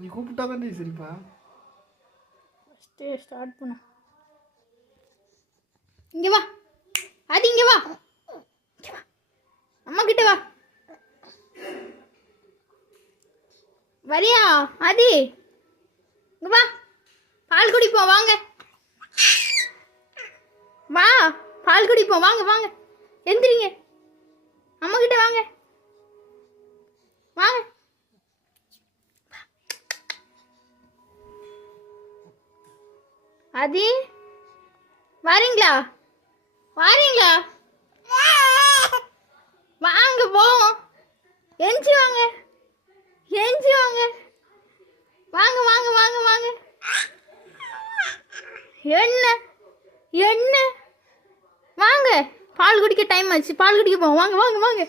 நீ கூப்பிட்டா தான் நீ சரிப்பா. ஃபஸ்ட்டு ஸ்டார்ட் பண்ண. இங்கே வா, அது இங்கே வா, அம்மா கிட்ட வா. வரியா ஆதி? இங்கே வா, பால் குடிப்போம் வாங்க. வா பால் குடிப்போம் வாங்க வாங்க. எந்திரிங்க, அம்மா கிட்ட வாங்க வாங்க. ஆதி வாரீங்களா? வாரீங்களா? வாங்க போவோம். எஞ்சி வாங்க, எஞ்சி வாங்க. வாங்க வாங்க வாங்க வாங்க. என்ன என்ன வாங்க, பால் குடிக்க டைம் ஆச்சு, பால் குடிக்க போவோம் வாங்க வாங்க வாங்க.